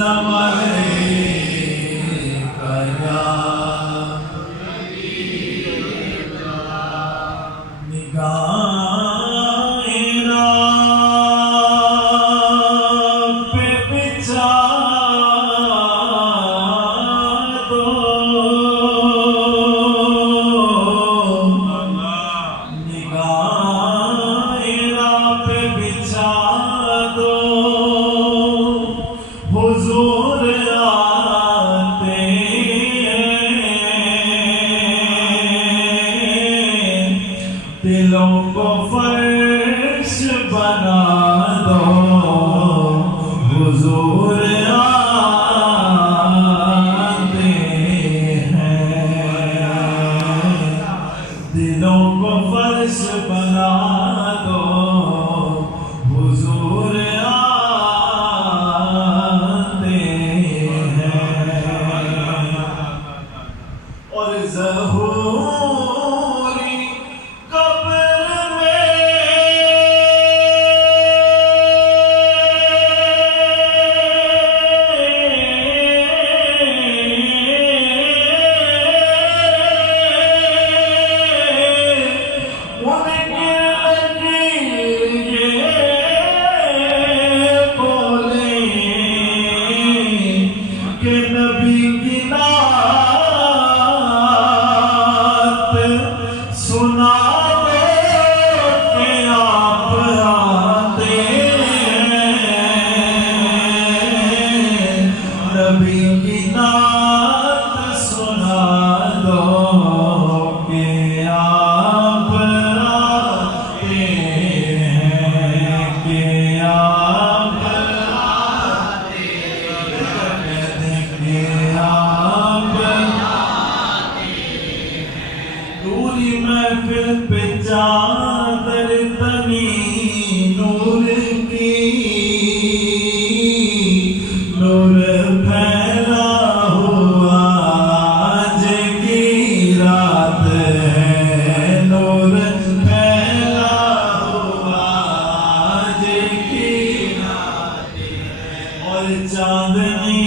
सल्लम अलैका या निगाहे राह पे बिछा दो, निगाहे राह पे बिछा दो, हुजूर आते दिलों को फर्श बना दो, हुजूर आते हैं। दिलों को फर्श बना दो, हुजूर आते हैं। और ज़हूरी कब्र में उनके लकीर बोले कि नबी की नात सुना दो कि आप आते हैं। नबी की नात सुना दो कि आप आते हैं, कि आप आते हैं, कि आप दूरी महफिल पे चादर तनी नूर की, नूर फैला हुआ आज की रात है, नूर फैला हुआ आज की रात है। और चांदनी